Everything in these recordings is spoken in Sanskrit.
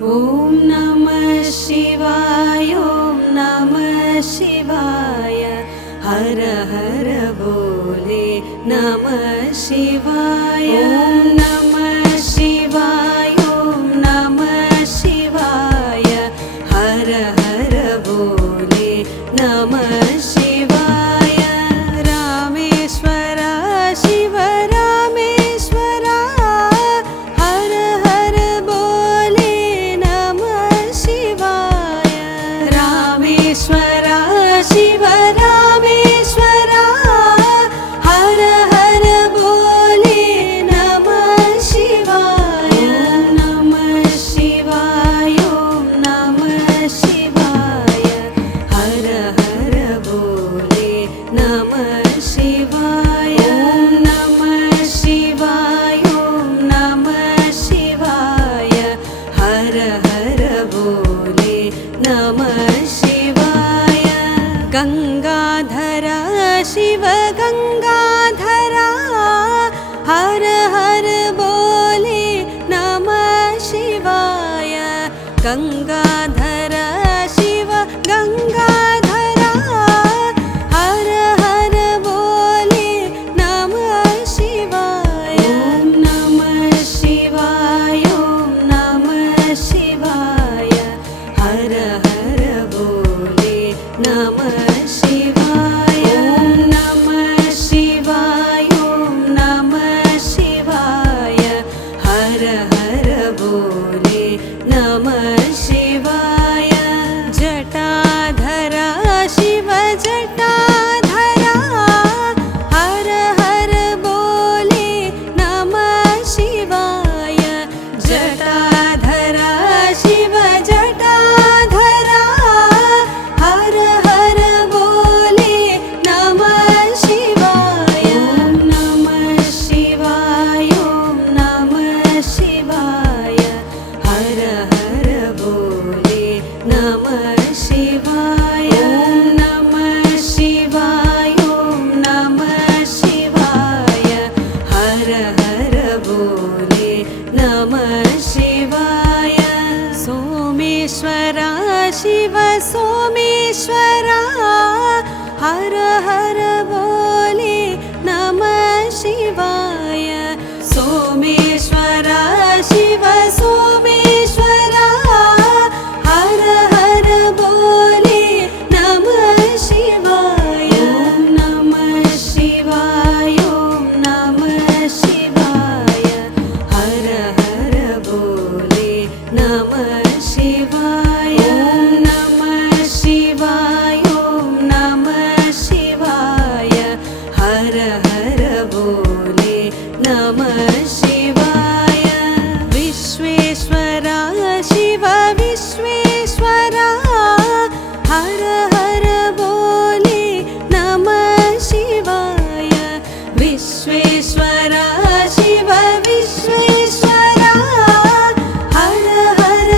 ॐ नमः शिवाय ॐ नमः शिवाय हर हर बोले नमः शिवाय ॐ नमः शिवाय ॐ नमः शिवाय हर हर बोले नमः शिवाय रामेश्वर शिव रामेश्वर हर हर बोले नमः शिवाय रामेश्वर शिव रामेश्वर हर हर बोले नमः शिवाय नमः शिवाय ॐ नमः शिवाय हर हर बोले नमः शिवाय नमः शिवाय ॐ नमः शिवाय हर हर बोले नमः शिवाय गंगाधर शिव गंगाधर हर हर बोले नमः शिवाय गंगाधर शिव गंगाधर हर हर बोले नमः शिवाय ॐ नमः शिवाय ॐ नमः शिवाय हर हर बोले नमः शिवाय ॐ नमः शिवाय ॐ नमः शिवाय हर हर बोले नमः शिवाय जटाधर शिव जटाधर हर हर बोले नमः शिवाय जटाधर शिव जटाधर हर हर बोले नमः शिवाय नमः शिवाय ॐ नमः शिवाय हर हर बोले नमः शिवाय नमः शिवाय ॐ नमः शिवाय हर हर बोले नमः शिवाय सोमेश्वर शिव सोमेश्वर हर हर बोले नमः शिवाय सोमेश्वर शिव सोमेश्वर हर हर बोले नमः शिवाय नमः शिवाय ॐ नमः शिवाय हर हर बोले नमः शिवाय नमः शिवाय ॐ नमः शिवाय हर हर बोले नमः शिवाय विश्वेश्वर शिव विश्वेश्वर हर हर बोले नमः शिवाय विश्वेश्वर शिव विश्वेश्वर हर हर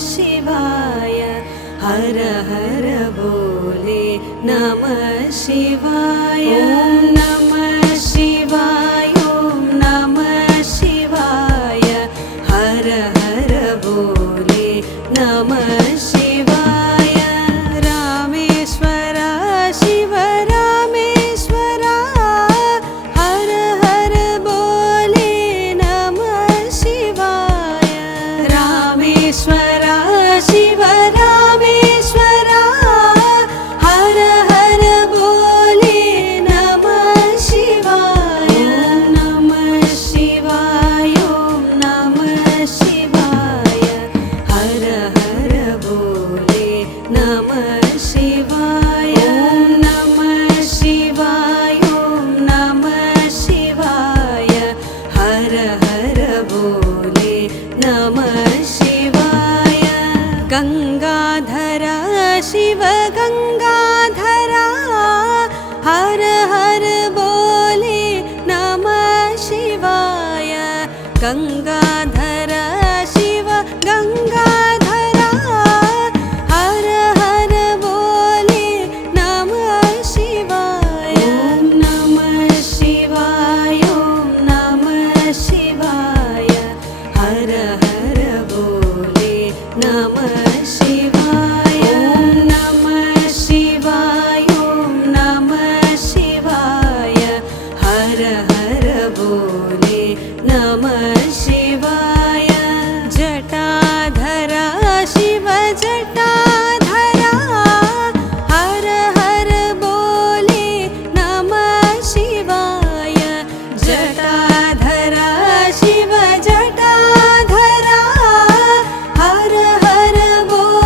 शिवाय हर हर बोले नमः शिवाय ॐ नमः शिवाय ॐ नमः शिवाय हर हर बोले नमः शिवाय रामेश्वर शिव रामेश्वर हर हर बोले नमः शिवाय रामेश्वर शिव रामेश्वर हर हर बोले नमः शिवाय ॐ नमः शिवाय ॐ नमः शिवाय हर हर बोले नमः शिवाय ॐ नमः शिवाय ॐ नमः शिवाय हर हर बोले नमः शिवाय गंगाधर शिव गंगाधर हर हर बोले नमः शिवाय गंगाधर शिव गंगाधर हर हर बोले नमः शिवाय ॐ नमः शिवाय ॐ नमः शिवाय हर हर बोले नमः शिवाय ॐ नमः शिवाय ॐ नमः शिवाय हर हर बोले नमः शिवाय जटाधर शिव जटाधर हर हर बोले नमः शिवाय जटाधर शिव जटाधर हर हर बोले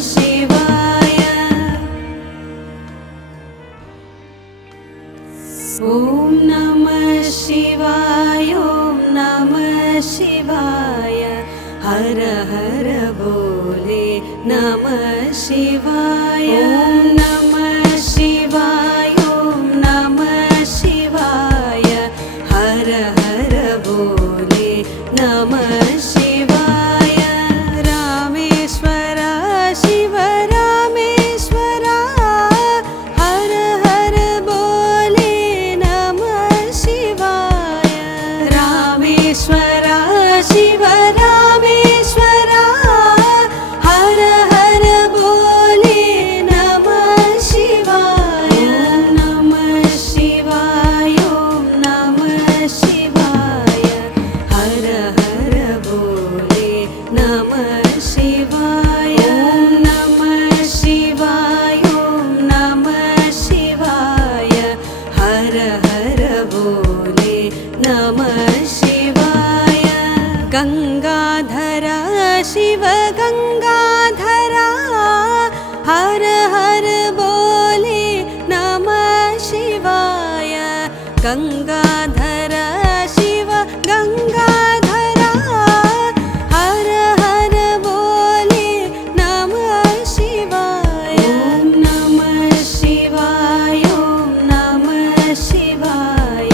शिवाय। ॐ नमः शिवाय, ॐ नमः शिवाय। हर हर बोले नमः शिवाय। ॐ नमः शिवाय, ॐ नमः शिवाय। हर हर बोले नमः शिवाय। रामेश्वर शिव रामेश्वर, हर हर बोले नमः शिवाय। रामेश्वर शिव रामेश्वर, हर हर बोले नमः शिवाय। ॐ नमः शिवाय, ॐ नमः शिवाय। हर हर बोले नमः शिवाय। ॐ नमः शिवाय, ॐ नमः शिवाय। हर हर बोले नमः शिवाय। गंगाधर शिव गंगाधर, हर हर बोले नमः शिवाय। गंगाधर शिव गंगाधर, हर हर बोले नमः शिवाय। ॐ नमः शिवाय, ॐ नमः शिवाय।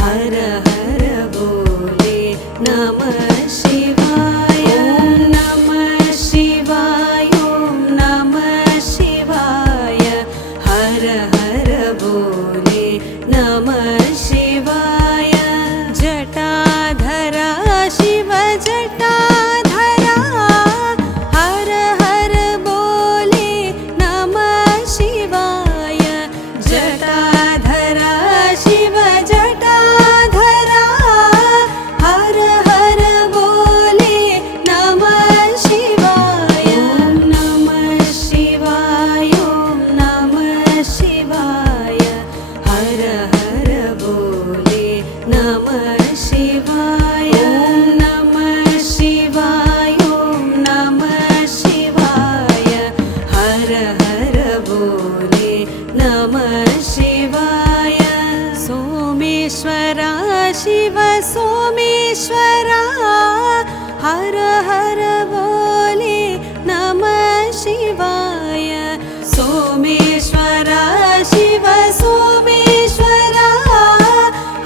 हर हर बोले नमः शिवाय। ॐ नमः शिवाय, ॐ नमः शिवाय। हर हर बोले नमः शिवाय। जटाधर शिव जटाधर, हर हर बोले नमः शिवाय। जटाधर शिव जटाधर, हर हर बोले नमः शिवाय। ॐ नमः शिवाय, ॐ नमः शिवाय। हर हर बोले नमः शिवाय। ॐ नमः शिवाय, ॐ नमः शिवाय। हर हर बोले नमः शिवाय। सोमेश्वर शिव सोमेश्वर, हर हर बोले नमः शिवाय। सोमेश्वर शिव सोमेश्वर,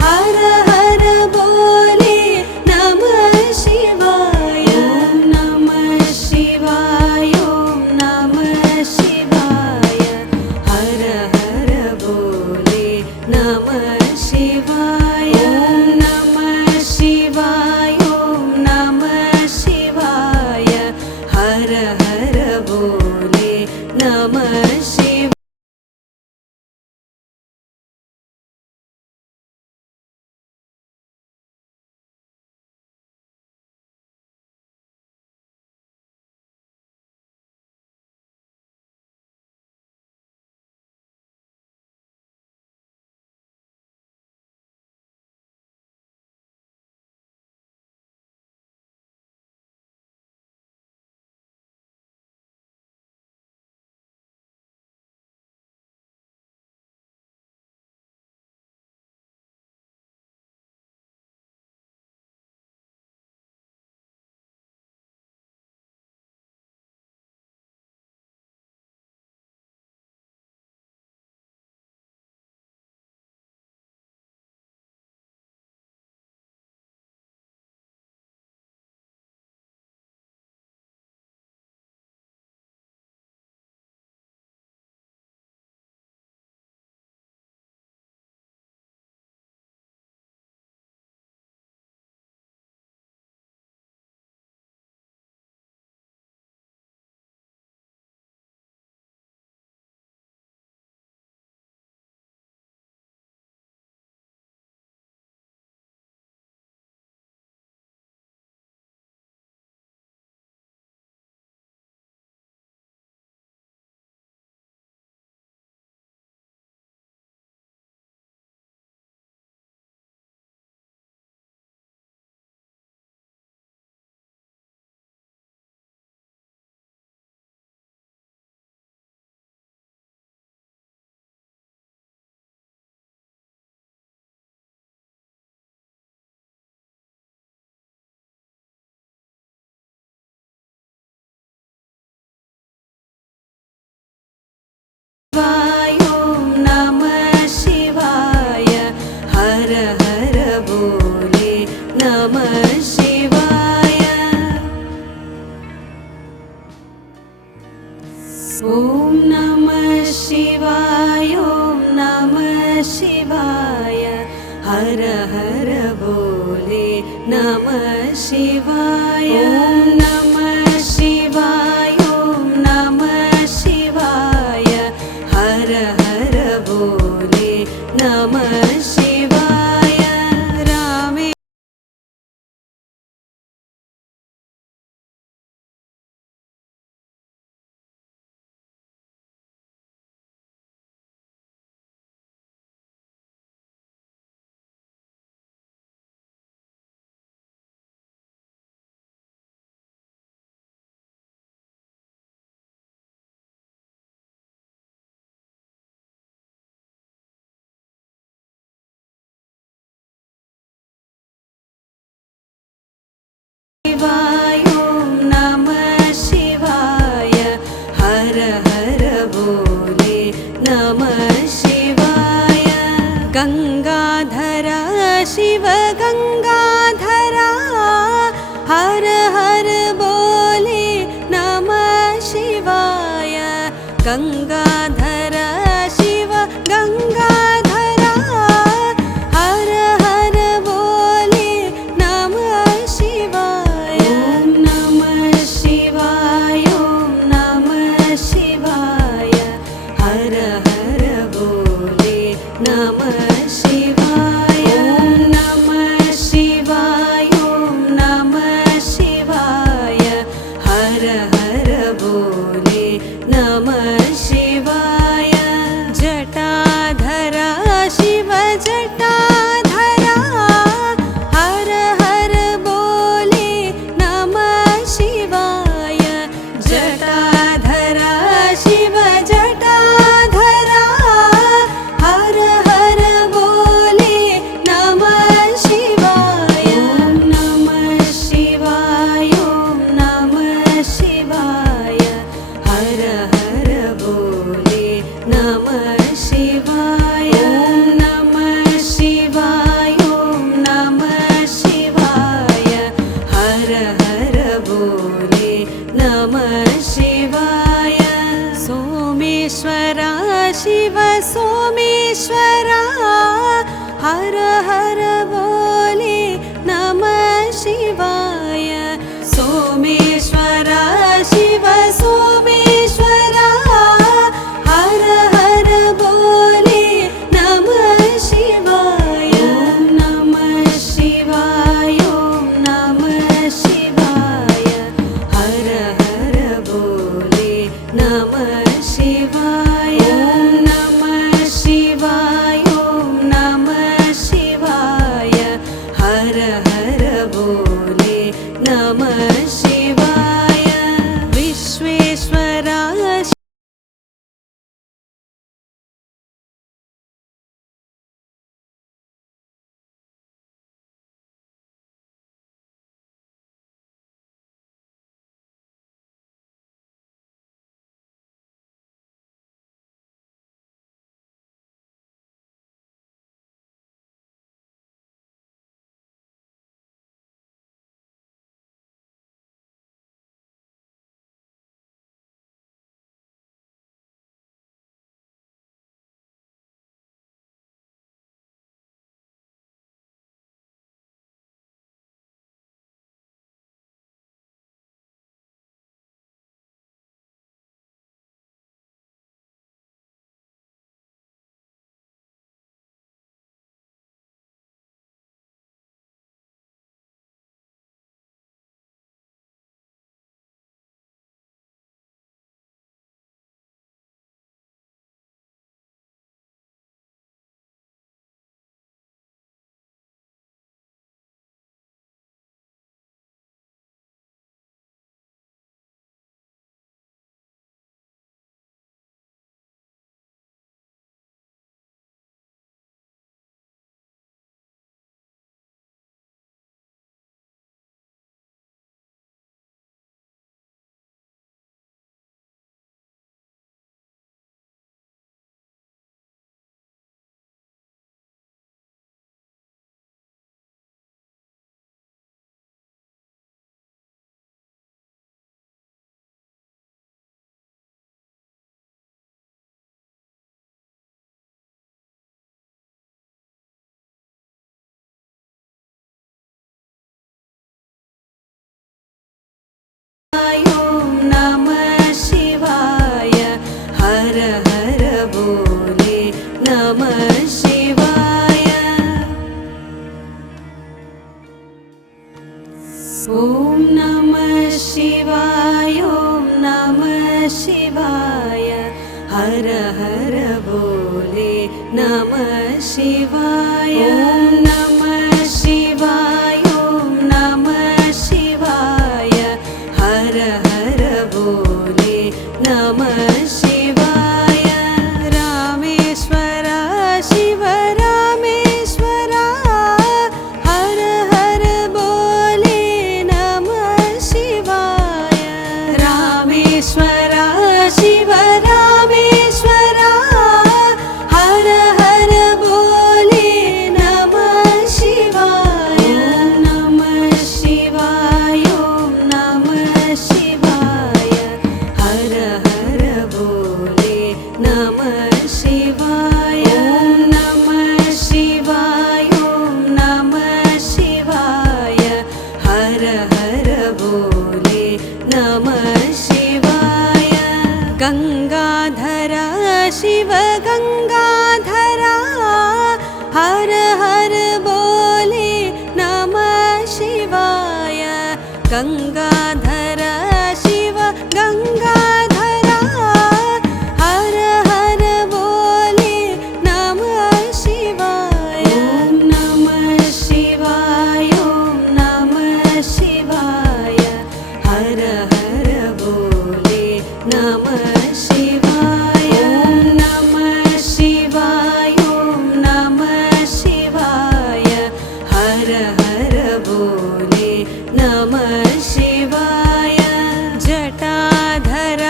हर हर बोले नमः शिवाय। ॐ नमः शिवाय, ॐ नमः शिवाय। हर हर बोले नमः शिवाय। ॐ नमः शिवाय, ॐ नमः शिवाय। हर हर बोले नमः शिवाय। ॐ नमः शिवाय ॐ नमः शिवाय हर हर बोले नमः शिवाय ॐ नमः शिवाय ॐ नमः शिवाय हर हर बोले नमः शिवाय रामे शिवाय ॐ नमः शिवाय हर हर बोले नमः शिवाय गंगाधरा शिव गंगाधरा हर हर बोले नमः शिवाय गंगाधरा शिव गंगाधरा हर हर बोले नमः शिवाय ॐ नमः शिवाय ॐ नमः शिवाय हर हर बोले नमः शिवाय ॐ नमः शिवाय ॐ नमः शिवाय हर हर बोले नमः शिवाय जटाधरा शिव जटाधरा हर हर बोले नमः शिवाय जटाधरा शिव जटाधरा हर हर बोले नमः शिवाय ॐ नमः शिवाय ॐ नमः शिवाय हर हर बोले नमः शिवाय ॐ नमः शिवाय ॐ नमः शिवाय हर हर बोले नमः शिवाय सोमेश्वरा शिव सोमेश्वरा हर हर बोले नमः शिवाय सोमेश्वरा शिव सोमेश्वरा हर हर बोले नमः शिवाय ॐ नमः शिवाय ॐ नमः शिवाय हर हर बोले नमः शिवाय ॐ नमः शिवाय ॐ नमः शिवाय हर हर बोले नमः शिवाय विश्वेश्वरा शिवाय हर हर बोले नमः शिवाय नमः शिवाय ॐ नमः शिवाय हर हर बोले नमः शिवाय रामेश्वर शिव रामेश्वर हर हर बोले नमः शिवाय रामेश्वर शिव रामेश्वर हर हर बोले नमः शिवाय नमः शिवाय ॐ नमः शिवाय हर हर बोले नमः शिवाय नमः शिवाय ॐ नमः शिवाय हर हर बोले नमः शिवाय गंगाधर शिव गंगाधर हर हर बोले नमः शिवाय गंगाधर शिव गंगाधर हर हर बोले नमः शिवाय नमः शिवाय ॐ नमः शिवाय हर हर बोले नमः शिवाय नमः शिवाय ॐ नमः शिवाय हर हर बोले नमः शिवाय जटाधर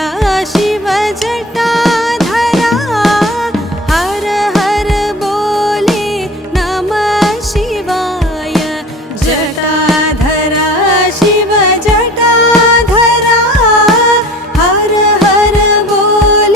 शिव जटाधर हर हर बोले नमः शिवाय जटाधर शिव जटाधर हर हर बोले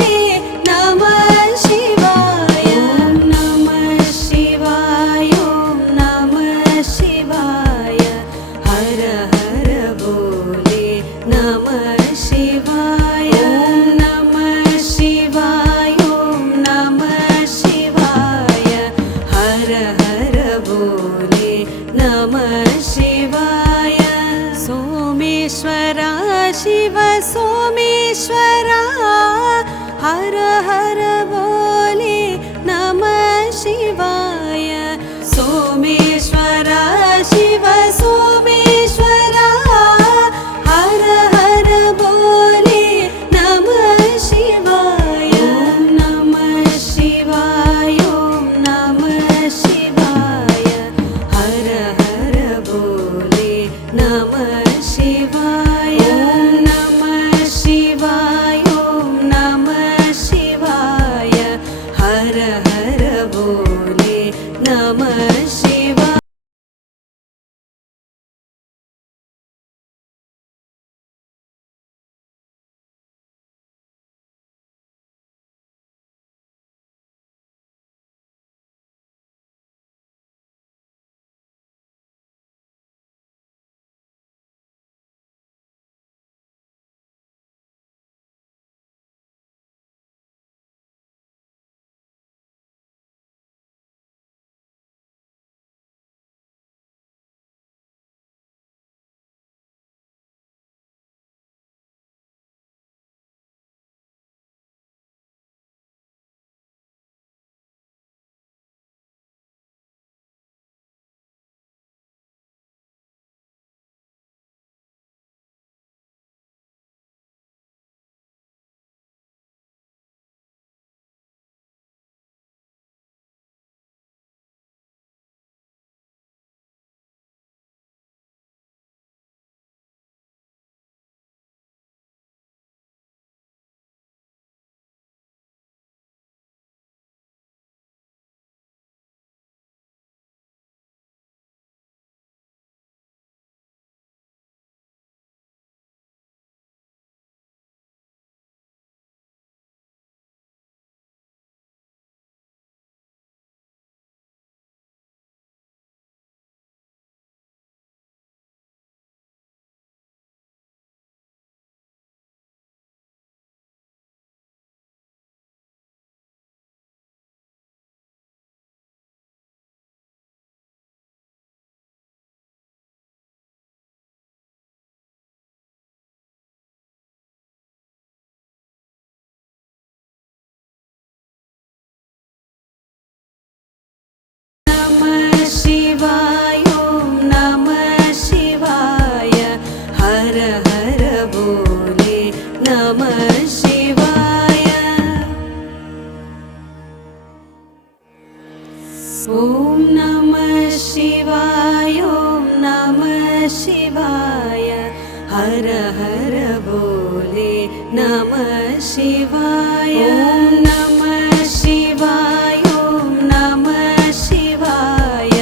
नमः शिवाय ॐ नमः शिवाय ॐ नमः शिवाय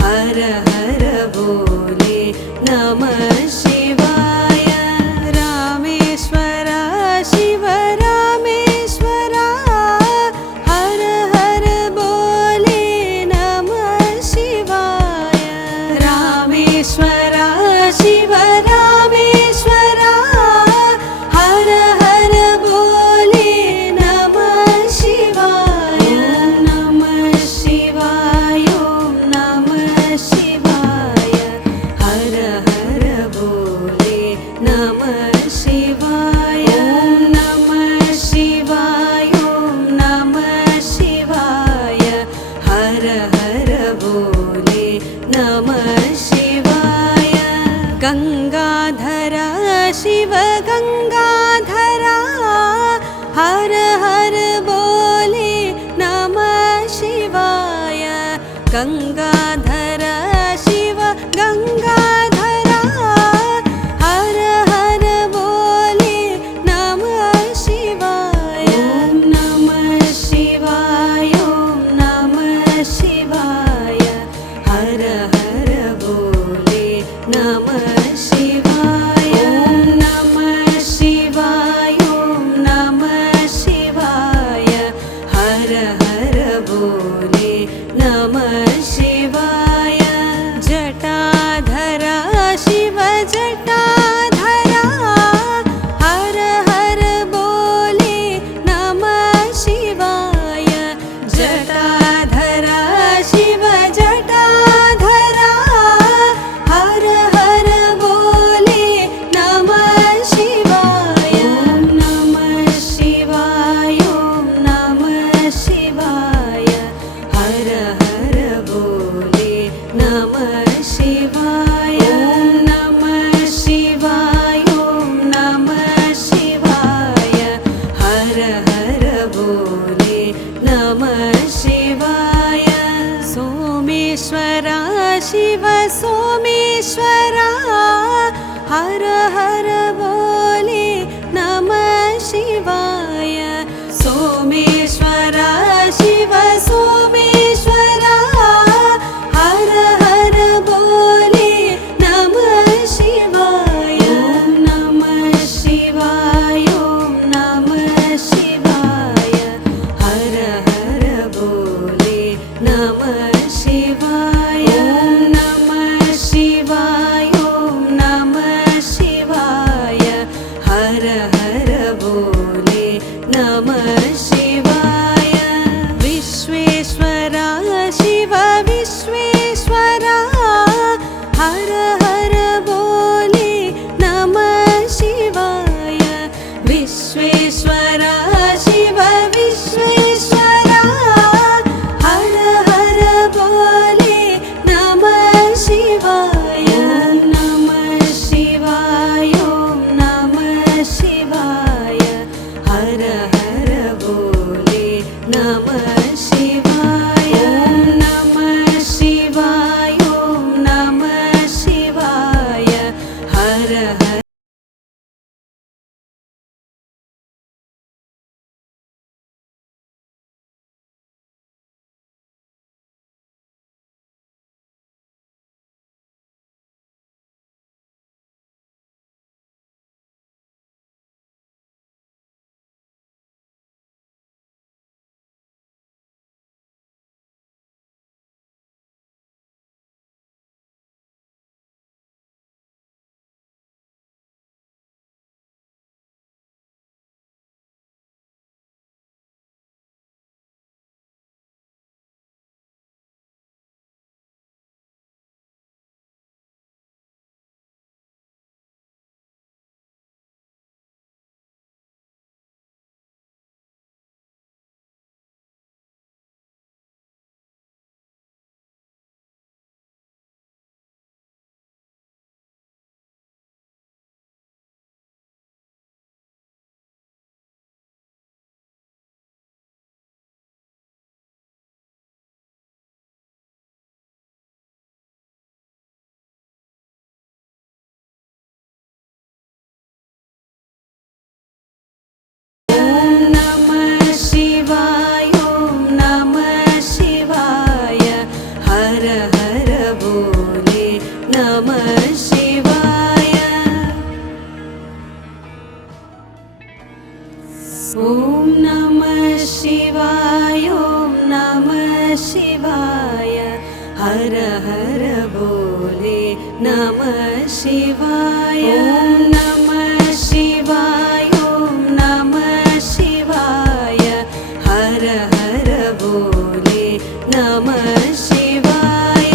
हर हर बोले नमः शिवाय रामेश्वर शिव रामेश्वर हर हर बोले नमः शिवाय रामेश्वर शिव रामेश्वर हर हर बोले नमः शिवाय नमः शिवाय ॐ नमः शिवाय हर हर बोले नमः शिवाय नमः शिवाय ॐ नमः शिवाय हर हर बोले नमः शिवाय गंगाधर शिव गंगाधर हर हर बोले नमः शिवाय गंगाधर शिव गंगाधर हर हर बोले नमः शिवाय ॐ नमः शिवाय ॐ नमः शिवाय हर हर बोले नमः शिवाय ॐ नमः शिवाय ॐ नमः शिवाय हर हर बोले नमः शिवाय जटाधर शिव जटाधर हर हर बोले नमः शिवाय जटाधर शिव जटाधर हर हर बोले नमः शिवाय ॐ नमः शिवाय ॐ नमः शिवाय हर हर बोले नमः शिवाय ॐ नमः शिवाय ॐ नमः शिवाय हर हर बोले नमः शिवाय सोमेश्वर शिव सोमेश्वर हर हर बोले नमः शिवाय सोमेश्वर शिव सोमेश्वर हर हर बोले नमः शिवाय ॐ नमः शिवाय ॐ नमः शिवाय हर हर बोले नमः शिवाय ॐ नमः शिवाय ॐ नमः शिवाय हर हर बोले नमः शिवाय विश्वेश्वर शिव विश्वेश्वर हर हर बोले नमः शिवाय विश्वेश्वर शिव विश्वेश्वर हर हर बोले नमः शिवाय नमः शिवाय ॐ नमः शिवाय हर हर बोले नमः शिवाय नमः शिवाय ॐ नमः शिवाय हर हर ॐ नमः शिवाय ॐ नमः शिवाय हर हर बोले नमः शिवाय ॐ नमः शिवाय ॐ नमः शिवाय हर हर बोले नमः शिवाय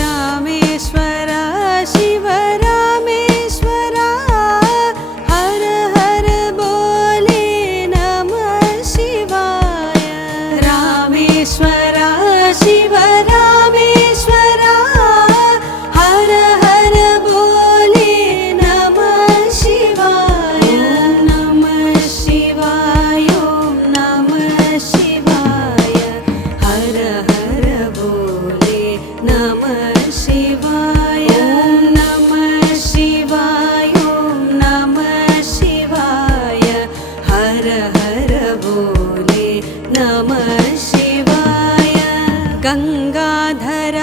रामेश्वर शिव रामेश्वर हर हर बोले नमः शिवाय रामेश्वर शिव रामेश्वर हर हर बोले नमः शिवाय नमः शिवाय ॐ नमः शिवाय हर हर बोले नमः शिवाय नमः शिवाय ॐ नमः शिवाय हर हर बोले नमः शिवाय गंगाधर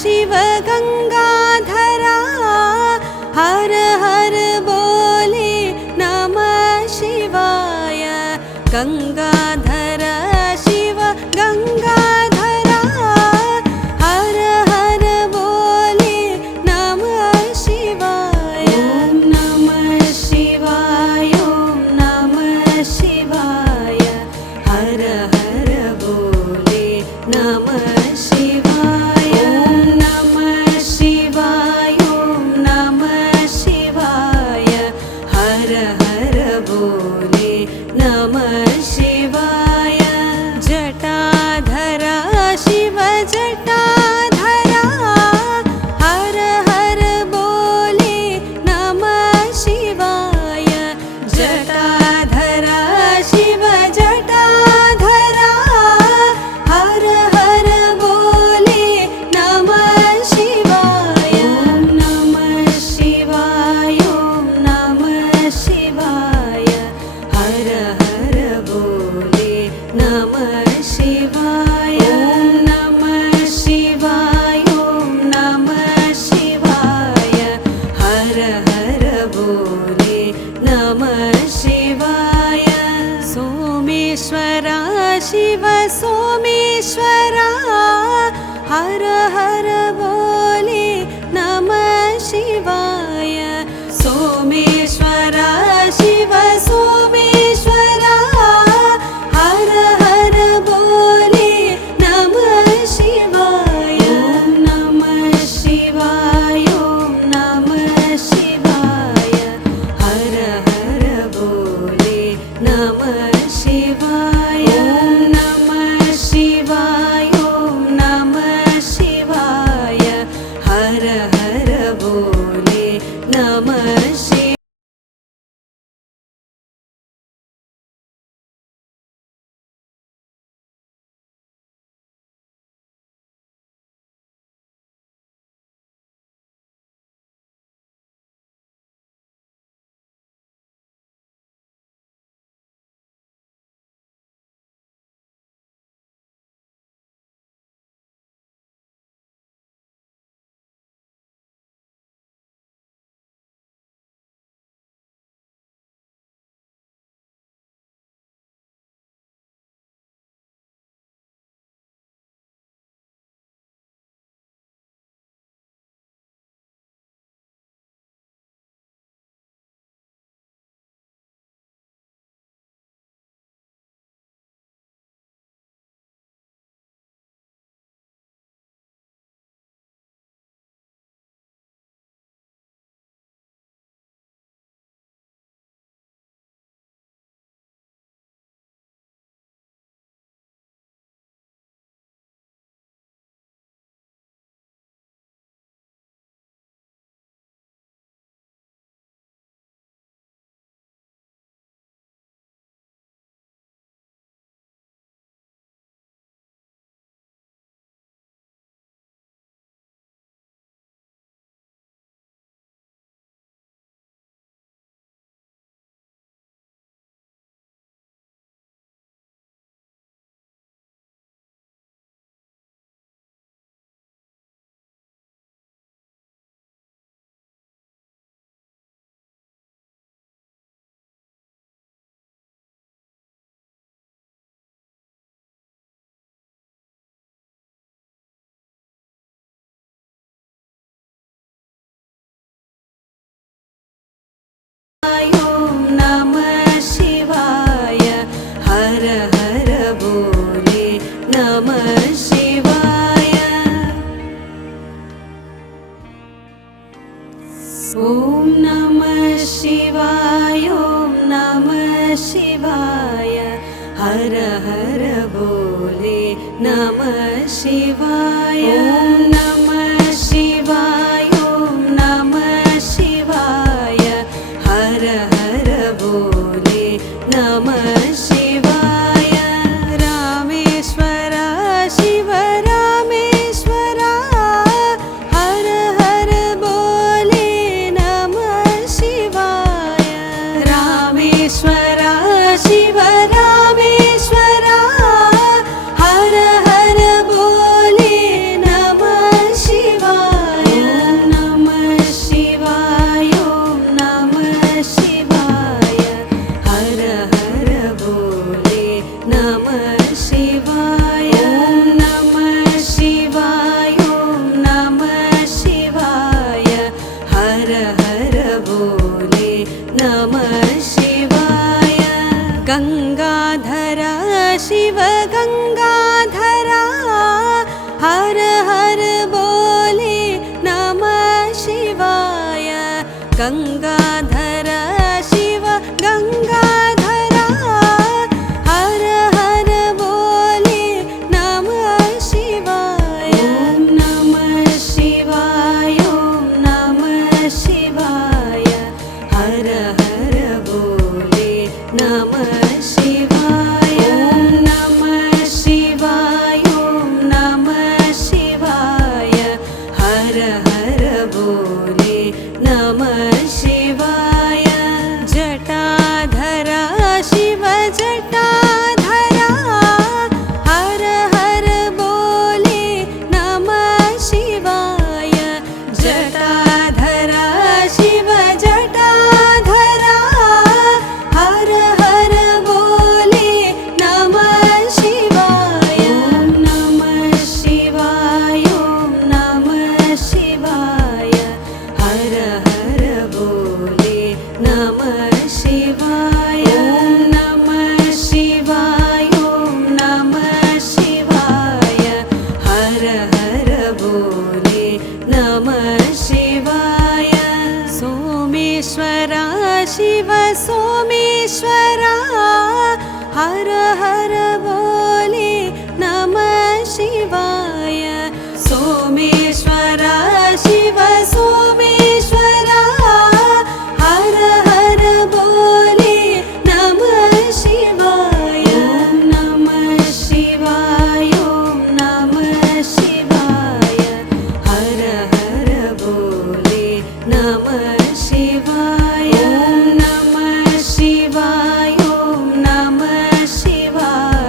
शिव गंगाधर हर हर बोले नमः शिवाय गंगाधर शिव गंगाधर हर हर बोले नमः शिवाय ॐ नमः शिवाय ॐ नमः शिवाय हर हर बोले नमः शिवाय ॐ नमः शिवाय ॐ नमः शिवाय हर हर बोले नमः शिवाय जटाधर शिव जटाधर हर हर बोले नमः शिवाय जटाधर शिव जटाधर हर हर बोले नमः शिवाय नमः शिवाय ॐ नमः शिवाय हर हर बोले नमः शिवाय नमः शिवाय ॐ नमः शिवाय हर हर बोले नमः शिवाय सोमेश्वर शिव सोमेश्वर हर हर बोले नमः शिवाय सोमेश्वर शिव सोमेश्वर हर हर बोले नमः शिवाय नमः शिवाय ॐ नमः शिवाय हर हर बोले नमः शिवाय नमः शिवाय ॐ नमः शिवाय हर हर बोले नमः शिवाय। हर हर बोले नमः शिवाय। ॐ नमः शिवाय ॐ नमः शिवाय हर हर बोले नमः शिवाय। ॐ नमः शिवाय ॐ नमः शिवाय हर हर बोले नमः शिवाय। रामेश्वर शिव रामेश्वर हर हर बोले नमः शिवाय। रामेश्वर शिव रामेश्वर हर हर बोले नमः शिवाय। नमः शिवाय ॐ नमः शिवाय हर हर बोले नमः शिवाय। नमः शिवाय ॐ नमः शिवाय हर हर बोले नमः शिवाय। गंगाधर शिव गंगाधर हर हर बोले नमः शिवाय। गंगाधर शिव गंगाधर हर हर बोले नमः शिवाय। ॐ नमः शिवाय ॐ नमः शिवाय हर हर बोले नमः शिवाय। ॐ नमः शिवाय ॐ नमः शिवाय हर हर बोले नमः शिवाय। जटाधर शिव जटाधर हर हर बोले नमः शिवाय। जटाधर शिव जटाधर हर हर बोले नमः शिवाय। ॐ नमः शिवाय ॐ नमः शिवाय हर हर बोले नमः शिवाय। ॐ नमः शिवाय ॐ नमः शिवाय हर हर बोले नमः शिवाय। सोमेश्वर शिव सोमेश्वर हर हर बोले नमः शिवाय। सोमेश्वर शिव सोमेश्वर हर हर बोले नमः शिवाय। ॐ नमः शिवाय ॐ नमः शिवाय हर हर बोले नमः शिवाय। ॐ नमः शिवाय ॐ नमः शिवाय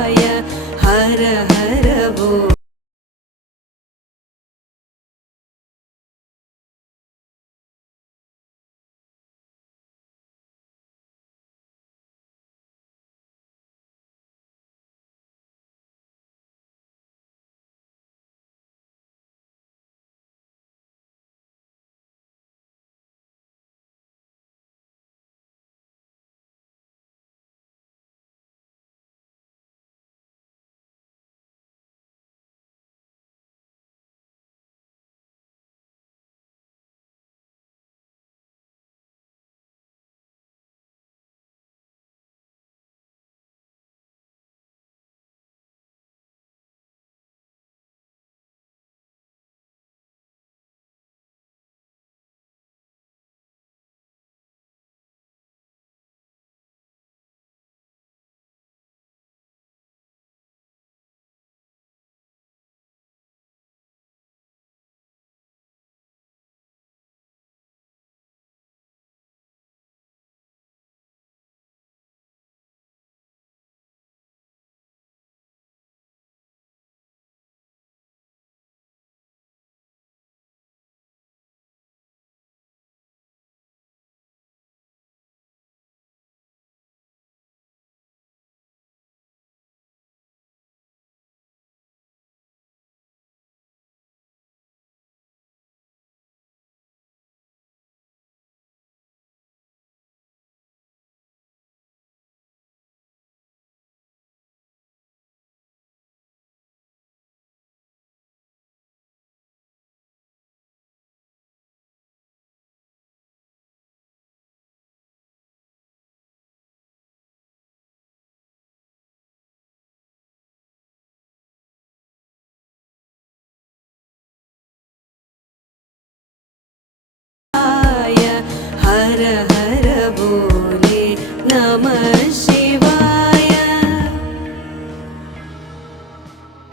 शिवाय